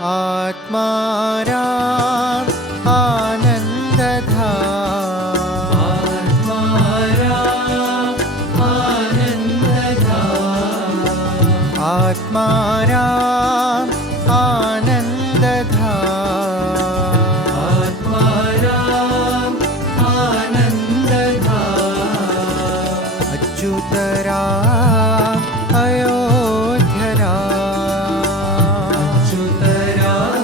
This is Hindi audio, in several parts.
आत्माराम आनंदधाम, आत्माराम आनंदधाम, आत्माराम आनंदधाम, आत्माराम आनंदधाम, अच्युतराम अयोध्यराम, अच्युतराम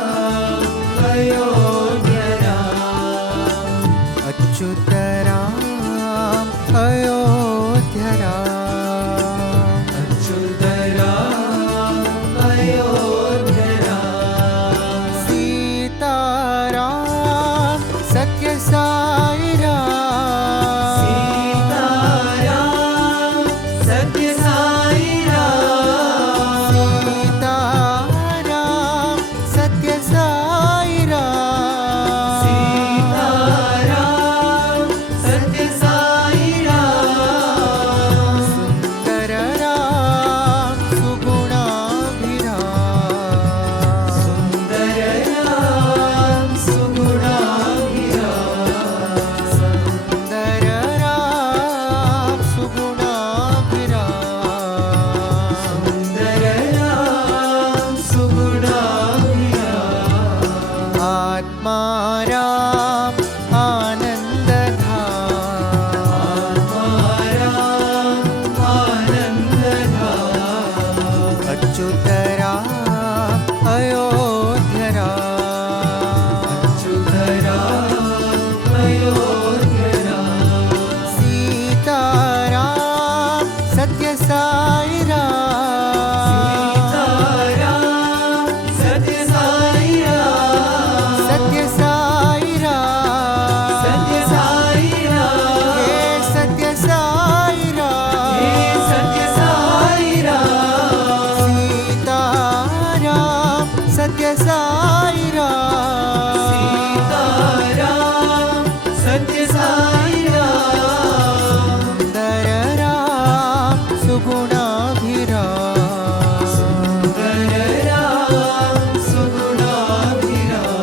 अयोध्यराम, अच्युतराम अयोध्यराम, अच्युतराम अयोध्यराम, सीताराम सत्य साईराम, सीताराम सत्य साईराम, सीताराम सत्य साईराम, सीताराम सत्य साईराम, सुंदर राम सुगुणाभिराम, सुंदर राम सुगुणाभिराम, सुंदर राम सुगुणाभिराम, सुंदर राम सुगुणाभिराम, आत्माराम आनंदधाम, आत्माराम आनंदधाम, अच्युतराम अयोध्यराम, अच्युतराम अयोध्यराम, सीताराम सत्य साईराम, सीताराम सत्य साईराम, सत्य साईराम, सत्य साईराम, हे सत्य साईराम, हे सत्य साईराम, सीताराम सत्य साईराम, सीताराम सत्य साईराम, सुंदर राम सुगुणाभिराम, सुंदर राम सुगुणाभिराम,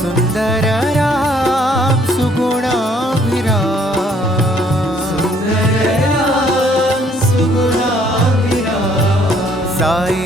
सुंदर राम सुगुणाभिराम, सुंदर राम सुगुणाभिराम, साई